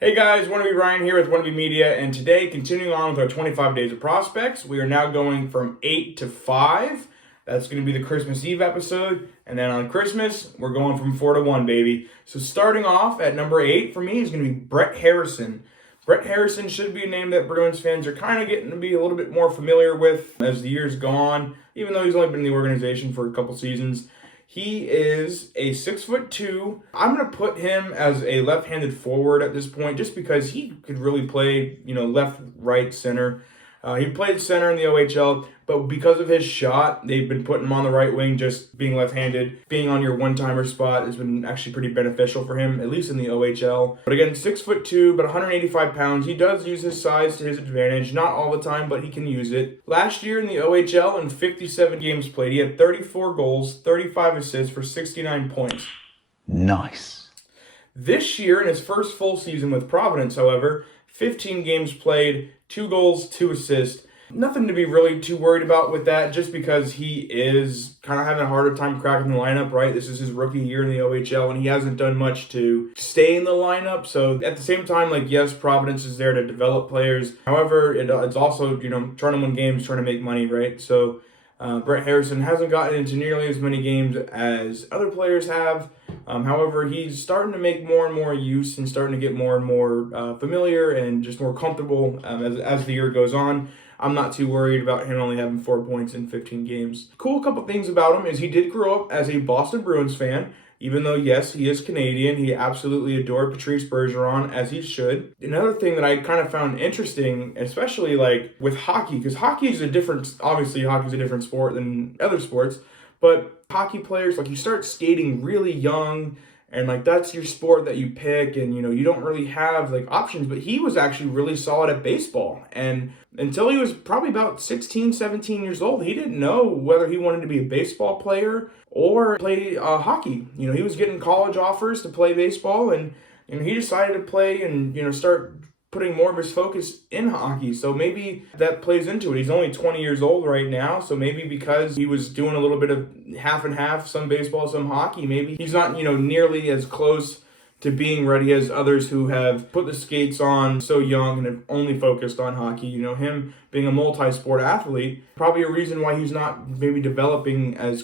Hey guys, Wannabe Ryan here with Wannabe Media, and today, continuing on with our 25 days of prospects, we are now going from 8 to 5. That's going to be the Christmas Eve episode, and then on Christmas, we're going from 4 to 1, baby. So starting off at number 8 for me is going to be Brett Harrison. Brett Harrison should be a name that Bruins fans are kind of getting to be a little bit more familiar with as the years go on, even though he's only been in the organization for a couple seasons. He is a 6'2". I'm going to put him as a left-handed forward at this point just because he could really play, left, right, center. He played center in the OHL, but because of his shot, they've been putting him on the right wing, just being left-handed. Being on your one-timer spot has been actually pretty beneficial for him, at least in the OHL. But again, 6'2", but 185 pounds. He does use his size to his advantage. Not all the time, but he can use it. Last year in the OHL, in 57 games played, he had 34 goals, 35 assists for 69 points. Nice. This year, in his first full season with Providence, however, 15 games played, 2 goals, 2 assists. Nothing to be really too worried about with that, just because he is kind of having a harder time cracking the lineup, right? This is his rookie year in the OHL, and he hasn't done much to stay in the lineup. So at the same time, yes, Providence is there to develop players. However, it's also, trying to win games, trying to make money, right? So Brett Harrison hasn't gotten into nearly as many games as other players have. However, he's starting to make more and more use and starting to get more and more familiar and just more comfortable as the year goes on. I'm not too worried about him only having 4 points in 15 games. Cool couple things about him is he did grow up as a Boston Bruins fan. Even though, yes, he is Canadian, he absolutely adored Patrice Bergeron, as he should. Another thing that I kind of found interesting, especially with hockey, because hockey's a different sport than other sports, but hockey players, you start skating really young, and that's your sport that you pick, and you don't really have options. But he was actually really solid at baseball, and until he was probably about 16, 17 years old, he didn't know whether he wanted to be a baseball player or play hockey. He was getting college offers to play baseball, and he decided to play and start putting more of his focus in hockey. So maybe that plays into it. He's only 20 years old right now, so maybe because he was doing a little bit of half and half, some baseball, some hockey, maybe he's not, nearly as close to being ready as others who have put the skates on so young and have only focused on hockey. Him being a multi-sport athlete, probably a reason why he's not maybe developing as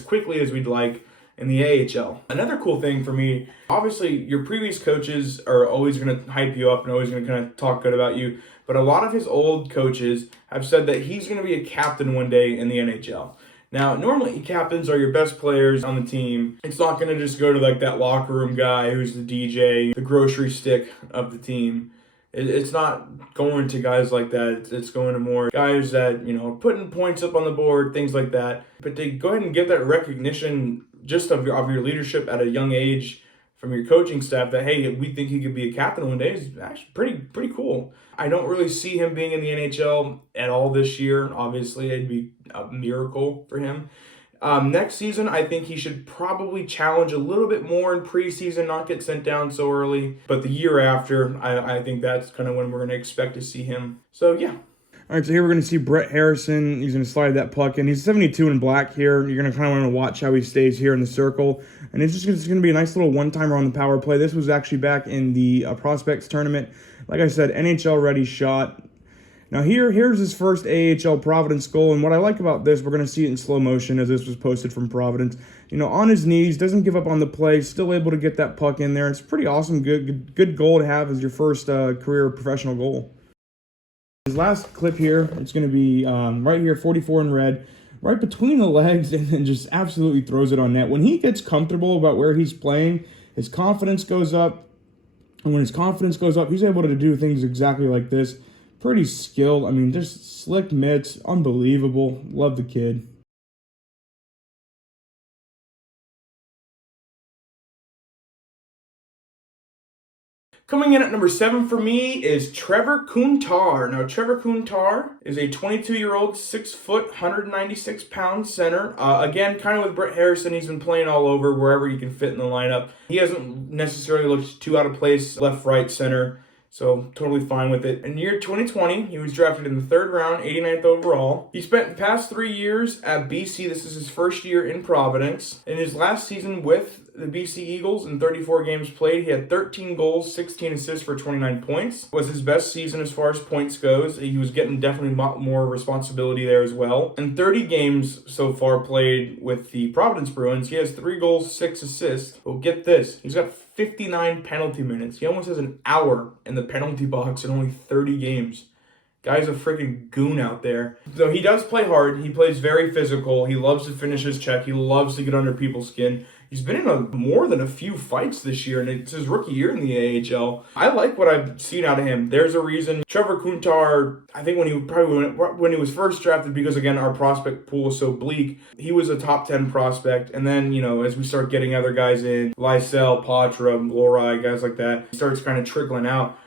quickly as we'd like in the AHL. Another cool thing for me, obviously your previous coaches are always going to hype you up and always going to kind of talk good about you, but a lot of his old coaches have said that he's going to be a captain one day in the NHL. Now, normally captains are your best players on the team. It's not going to just go to that locker room guy who's the DJ, the grocery stick of the team. It's not going to guys like that. It's going to more guys that, putting points up on the board, things like that. But to go ahead and get that recognition just of your leadership at a young age from your coaching staff that, hey, we think he could be a captain one day is actually pretty cool. I don't really see him being in the NHL at all this year. Obviously, it'd be a miracle for him. Next season, I think he should probably challenge a little bit more in preseason, not get sent down so early. But the year after, I think that's kind of when we're going to expect to see him. So, yeah. All right, so here we're going to see Brett Harrison. He's going to slide that puck in. He's 72 in black here. You're going to kind of want to watch how he stays here in the circle. And it's going to be a nice little one-timer on the power play. This was actually back in the Prospects tournament. Like I said, NHL-ready shot. Now here's his first AHL Providence goal, and what I like about this, we're going to see it in slow motion as this was posted from Providence. On his knees, doesn't give up on the play, still able to get that puck in there. It's pretty awesome, good goal to have as your first career professional goal. His last clip here, it's going to be right here, 44 in red, right between the legs, and then just absolutely throws it on net. When he gets comfortable about where he's playing, his confidence goes up, and when his confidence goes up, he's able to do things exactly like this. Pretty skilled. I mean, just slick mitts, unbelievable. Love the kid. Coming in at number 7 for me is Trevor Kuntar. Now, Trevor Kuntar is a 22-year-old, 6 foot, 196-pound center. Again, kind of with Brett Harrison, he's been playing all over, wherever he can fit in the lineup. He hasn't necessarily looked too out of place, left, right, center. So totally fine with it. In year 2020, he was drafted in the 3rd round, 89th overall. He spent the past 3 years at BC. This is his first year in Providence. In his last season with the BC Eagles in 34 games played. He had 13 goals, 16 assists for 29 points. It was his best season as far as points goes. He was getting definitely more responsibility there as well. In 30 games so far played with the Providence Bruins, he has 3 goals, 6 assists. Well, get this. He's got 59 penalty minutes. He almost has an hour in the penalty box in only 30 games. Guy's a freaking goon out there. So he does play hard. He plays very physical. He loves to finish his check. He loves to get under people's skin. He's been in more than a few fights this year, and it's his rookie year in the AHL. I like what I've seen out of him. There's a reason. Trevor Kuntar, I think when he was first drafted, because again our prospect pool is so bleak, he was a top 10 prospect. And then as we start getting other guys in, Lysell, Patra, Lorai, guys like that, he starts kind of trickling out.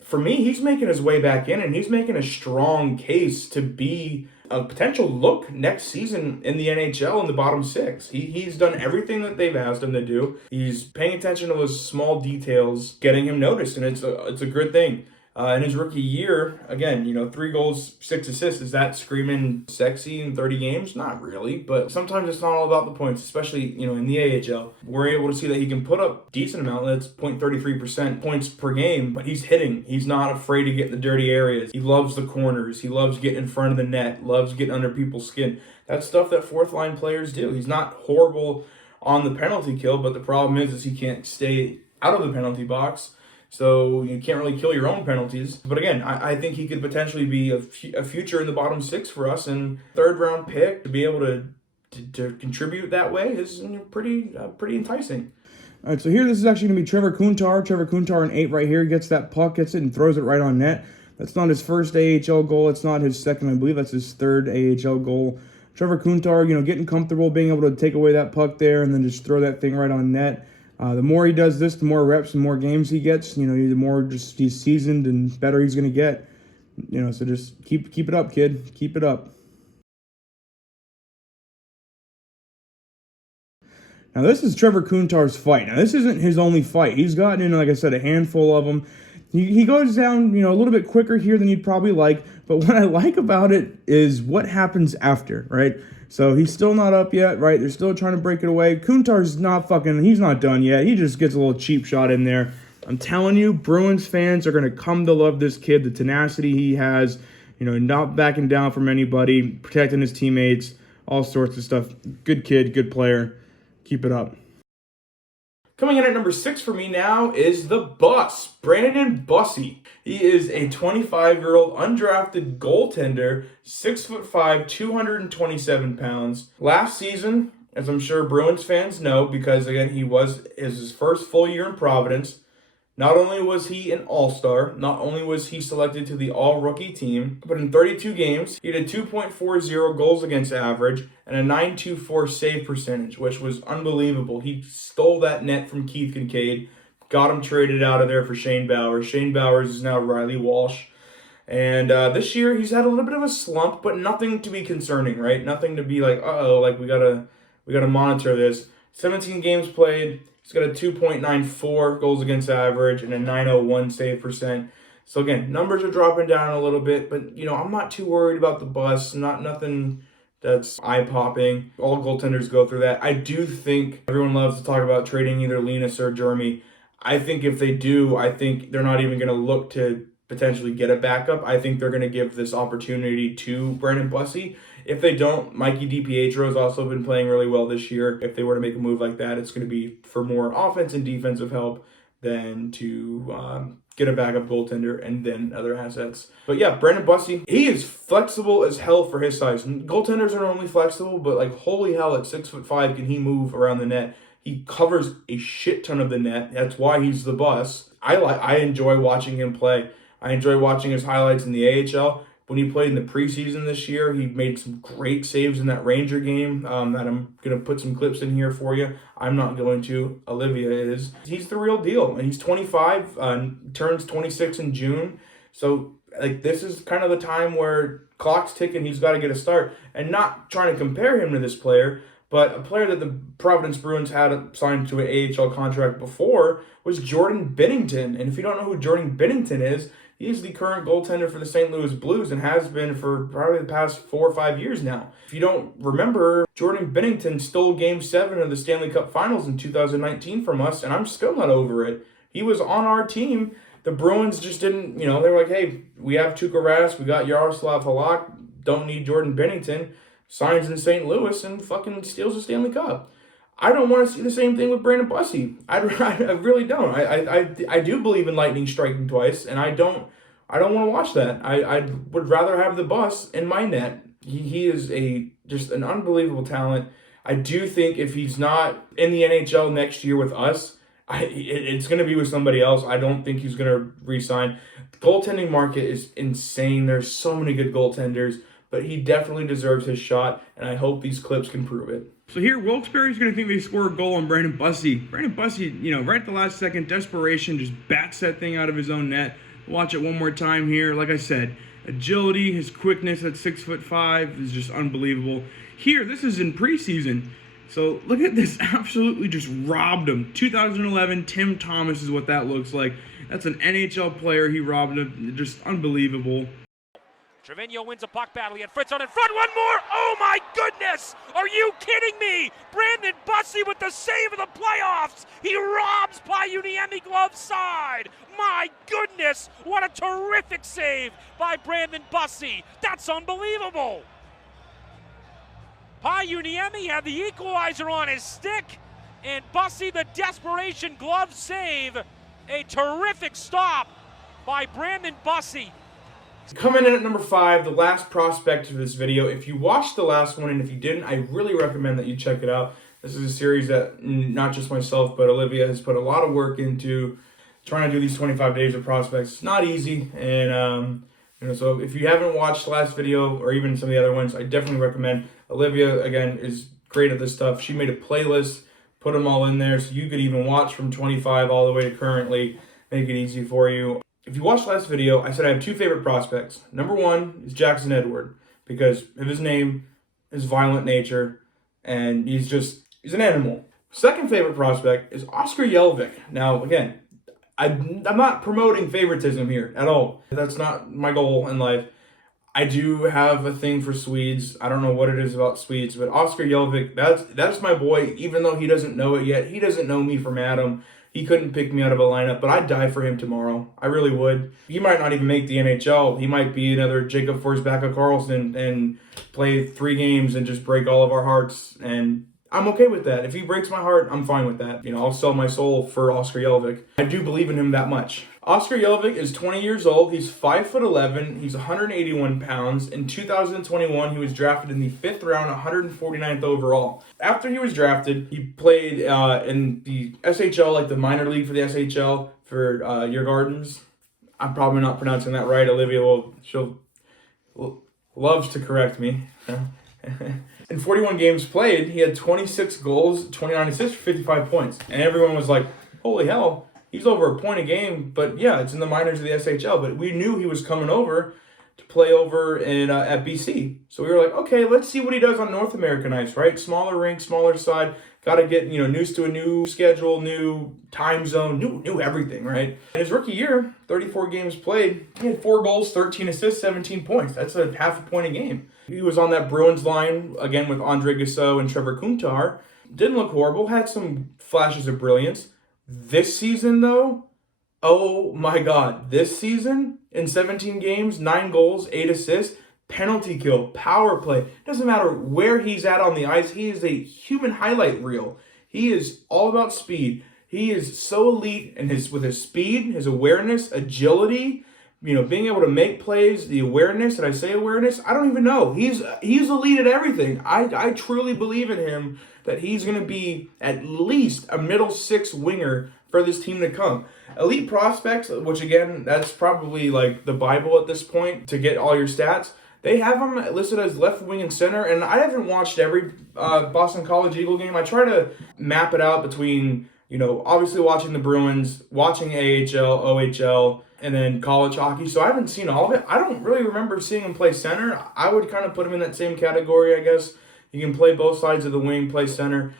For me, he's making his way back in, and he's making a strong case to be a potential look next season in the NHL in the bottom 6. He's done everything that they've asked him to do. He's paying attention to those small details, getting him noticed, and it's a good thing. In his rookie year, again, 3 goals, 6 assists. Is that screaming sexy in 30 games? Not really, but sometimes it's not all about the points, especially, in the AHL. We're able to see that he can put up a decent amount. That's 0.33% points per game, but he's hitting. He's not afraid to get in the dirty areas. He loves the corners. He loves getting in front of the net, loves getting under people's skin. That's stuff that fourth-line players do. He's not horrible on the penalty kill, but the problem is he can't stay out of the penalty box. So you can't really kill your own penalties. But again, I think he could potentially be a future in the bottom 6 for us, and third-round pick to be able to contribute that way is pretty enticing. All right, so here this is actually going to be Trevor Kuntar. Trevor Kuntar in 8 right here. Gets that puck, gets it, and throws it right on net. That's not his first AHL goal. It's not his second. I believe that's his third AHL goal. Trevor Kuntar, getting comfortable, being able to take away that puck there and then just throw that thing right on net. The more he does this, the more reps and more games he gets. The more just he's seasoned and better he's going to get. So just keep it up, kid. Keep it up. Now this is Trevor Kuntar's fight. Now this isn't his only fight. He's gotten in, like I said, a handful of them. He goes down, a little bit quicker here than you'd probably like. But what I like about it is what happens after, right? So he's still not up yet, right? They're still trying to break it away. Kuntar's he's not done yet. He just gets a little cheap shot in there. I'm telling you, Bruins fans are going to come to love this kid, the tenacity he has, not backing down from anybody, protecting his teammates, all sorts of stuff. Good kid, good player. Keep it up. Coming in at number 6 for me now is the Bus, Brandon Bussi. He is a 25-year-old undrafted goaltender, 6'5", 227 pounds. Last season, as I'm sure Bruins fans know, because again, is his first full year in Providence. Not only was he an all-star, not only was he selected to the all-rookie team, but in 32 games, he had a 2.40 goals against average and a 924 save percentage, which was unbelievable. He stole that net from Keith Kincaid, got him traded out of there for Shane Bowers. Shane Bowers is now Riley Walsh. And this year, he's had a little bit of a slump, but nothing to be concerning, right? Nothing to be like, we gotta monitor this. 17 games played. He's got a 2.94 goals against average and a 901 save percent. So again, numbers are dropping down a little bit, but I'm not too worried about the Bus. Nothing that's eye-popping. All goaltenders go through that. I do think everyone loves to talk about trading either Linus or Jeremy. I think if they do, I think they're not even going to look to potentially get a backup. I think they're going to give this opportunity to Brandon Bussi. If they don't, Mikey DiPietro has also been playing really well this year. If they were to make a move like that, it's going to be for more offense and defensive help than to get a backup goaltender and then other assets. But yeah, Brandon Bussi, he is flexible as hell for his size. Goaltenders are normally flexible, but holy hell, at 6'5", can he move around the net? He covers a shit ton of the net. That's why he's the Bus. I enjoy watching him play. I enjoy watching his highlights in the AHL. When he played in the preseason this year, he made some great saves in that Ranger game that I'm going to put some clips in here for you. I'm not going to. Olivia is. He's the real deal. And he's 25, turns 26 in June. So this is kind of the time where clock's ticking. He's got to get a start. And not trying to compare him to this player, But a player that the Providence Bruins had signed to an AHL contract before was Jordan Binnington. And if you don't know who Jordan Binnington is, he's the current goaltender for the St. Louis Blues and has been for probably the past 4 or 5 years now. If you don't remember, Jordan Binnington stole Game 7 of the Stanley Cup Finals in 2019 from us, and I'm still not over it. He was on our team. The Bruins just didn't, they were like, hey, we have Tuukka Rask, we got Yaroslav Halak, don't need Jordan Binnington. Signs in St. Louis and fucking steals the Stanley Cup. I don't want to see the same thing with Brandon Bussey. I really don't. I do believe in lightning striking twice, and I don't want to watch that. I would rather have the Bus in my net. He is just an unbelievable talent. I do think if he's not in the NHL next year with us, it's going to be with somebody else. I don't think he's going to re-sign. The goaltending market is insane. There's so many good goaltenders, but he definitely deserves his shot, and I hope these clips can prove it. So here, Wilkes-Barre's going to think they score a goal on Brandon Bussey. Brandon Bussey, right at the last second, desperation, just bats that thing out of his own net. Watch it one more time here. Like I said, agility, his quickness at 6'5" is just unbelievable. Here, this is in preseason. So look at this, absolutely just robbed him. 2011, Tim Thomas is what that looks like. That's an NHL player, he robbed him, just unbelievable. Trevino wins a puck battle. He had Fritzson in front. One more. Oh, my goodness. Are you kidding me? Brandon Bussey with the save of the playoffs. He robs Pajuniemi glove side. My goodness. What a terrific save by Brandon Bussey. That's unbelievable. Pajuniemi had the equalizer on his stick. And Bussey, the desperation glove save. A terrific stop by Brandon Bussey. Coming in at number 5, the last prospect of this video. If you watched the last one, and if you didn't, I really recommend that you check it out. This is a series that not just myself, but Olivia has put a lot of work into trying to do these 25 days of prospects. It's not easy, and so if you haven't watched the last video or even some of the other ones, I definitely recommend. Olivia, again, is great at this stuff. She made a playlist, put them all in there, so you could even watch from 25 all the way to currently, make it easy for you. If you watched the last video, I said I have 2 favorite prospects. Number 1 is Jackson Edward, because of his name, his violent nature, and he's an animal. Second favorite prospect is Oscar Jelvik. Now, again, I'm not promoting favoritism here at all. That's not my goal in life. I do have a thing for Swedes. I don't know what it is about Swedes, but Oscar Jelvik, that's my boy, even though he doesn't know it yet. He doesn't know me from Adam. He couldn't pick me out of a lineup, but I'd die for him tomorrow. I really would. He might not even make the NHL. He might be another Jacob Forsbacka Karlsson and play 3 games and just break all of our hearts. And I'm okay with that. If he breaks my heart, I'm fine with that. I'll sell my soul for Oscar Jelvik. I do believe in him that much. Oscar Jelvik is 20 years old. He's 5'11". He's 181 pounds. In 2021, he was drafted in the 5th round, 149th overall. After he was drafted, he played in the SHL, like the minor league for the SHL for Your Gardens. I'm probably not pronouncing that right. Olivia loves to correct me. In 41 games played, he had 26 goals, 29 assists for 55 points. And everyone was like, holy hell, he's over a point a game. But yeah, it's in the minors of the SHL. But we knew he was coming over to play over in at BC. So we were like, okay, let's see what he does on North American ice, right? Smaller rink, smaller side. Got to get, used to a new schedule, new time zone, new everything, right? In his rookie year, 34 games played, he had 4 goals, 13 assists, 17 points. That's a half a point a game. He was on that Bruins line, again, with Andre Gausseau and Trevor Kuntar. Didn't look horrible, had some flashes of brilliance. This season, though, oh my God. This season, in 17 games, 9 goals, 8 assists, penalty kill, power play. Doesn't matter where he's at on the ice. He is a human highlight reel. He is all about speed. He is so elite with his speed, his awareness, agility, being able to make plays, the awareness. Did I say awareness? I don't even know. He's elite at everything. I truly believe in him that he's going to be at least a middle 6 winger for this team to come. Elite prospects, which again, that's probably like the Bible at this point to get all your stats. They have him listed as left wing and center, and I haven't watched every Boston College Eagle game. I try to map it out between, obviously watching the Bruins, watching AHL, OHL, and then college hockey. So I haven't seen all of it. I don't really remember seeing him play center. I would kind of put him in that same category, I guess, He can play both sides of the wing, play center.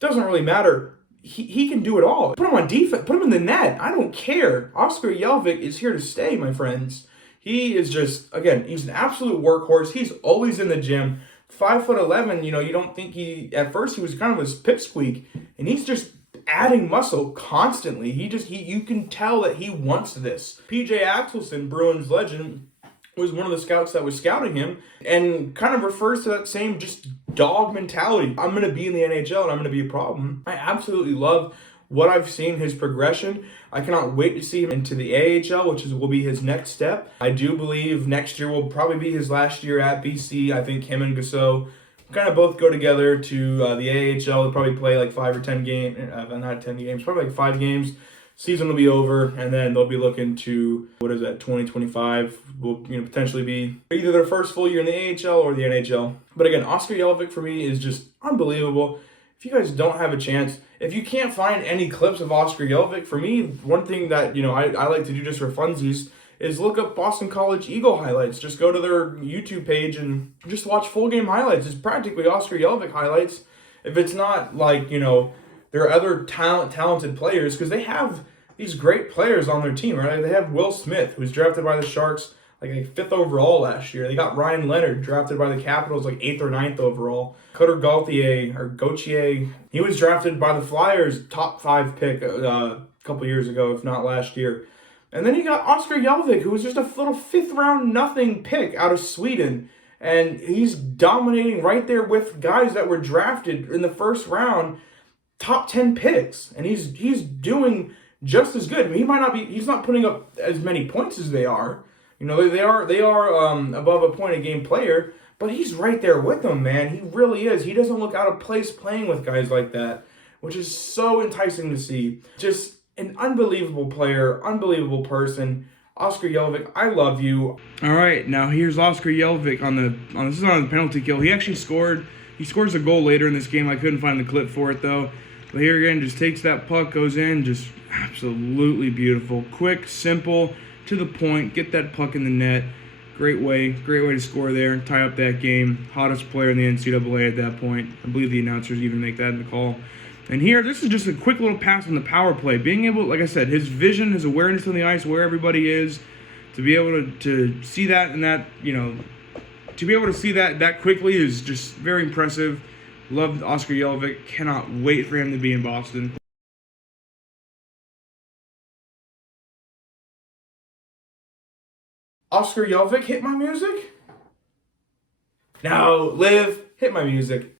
Doesn't really matter. He can do it all. Put him on defense. Put him in the net. I don't care. Oscar Jelvik is here to stay, my friends. He is just, again, he's an absolute workhorse. He's always in the gym. 5'11", you don't think at first he was kind of a pipsqueak. And he's just adding muscle constantly. You can tell that he wants this. PJ Axelson, Bruins legend, was one of the scouts that was scouting him and kind of refers to that same just dog mentality. I'm going to be in the NHL and I'm going to be a problem. I absolutely love what I've seen, his progression. I cannot wait to see him into the AHL, which will be his next step. I do believe next year will probably be his last year at BC. I think him and Gasso kind of both go together to the AHL. They'll probably play like 5 or 10 games, not 10 games, probably like 5 games. Season will be over, and then they'll be looking to, 2025 will potentially be either their first full year in the AHL or the NHL. But again, Oscar Jelvik for me is just unbelievable. If you guys don't have a chance, if you can't find any clips of Oscar Jelvik, for me, one thing that I like to do just for funsies is look up Boston College Eagle highlights. Just go to their YouTube page and just watch full game highlights. It's practically Oscar Jelvik highlights. If it's not like, there are other talented players, because they have these great players on their team, right? They have Will Smith, who was drafted by the Sharks like 5th overall last year. They got Ryan Leonard, drafted by the Capitals like 8th or 9th overall. Cutter Gauthier, he was drafted by the Flyers, top 5 pick a couple years ago, if not last year. And then you got Oscar Jelvik, who was just a little 5th round nothing pick out of Sweden. And he's dominating right there with guys that were drafted in the first round, top 10 picks, and he's doing just as good. I mean, he's not putting up as many points as they are. They are above a point a game player, but he's right there with them, man. He really is. He doesn't look out of place playing with guys like that, which is so enticing to see. Just an unbelievable player, unbelievable person. Oscar Jelvik, I love you. All right, now here's Oscar Jelvik this is on the penalty kill. He actually scored. He scores a goal later in this game. I couldn't find the clip for it though. But here again, just takes that puck, goes in, just absolutely beautiful. Quick, simple, to the point, get that puck in the net. Great way to score there, tie up that game. Hottest player in the NCAA at that point. I believe the announcers even make that in the call. And here, this is just a quick little pass on the power play. Being able, like I said, his vision, his awareness on the ice, where everybody is, to be able to see that and that, to be able to see that quickly is just very impressive. Love Oscar Jelvik. Cannot wait for him to be in Boston. Oscar Jelvik, hit my music? Now, Liv, hit my music.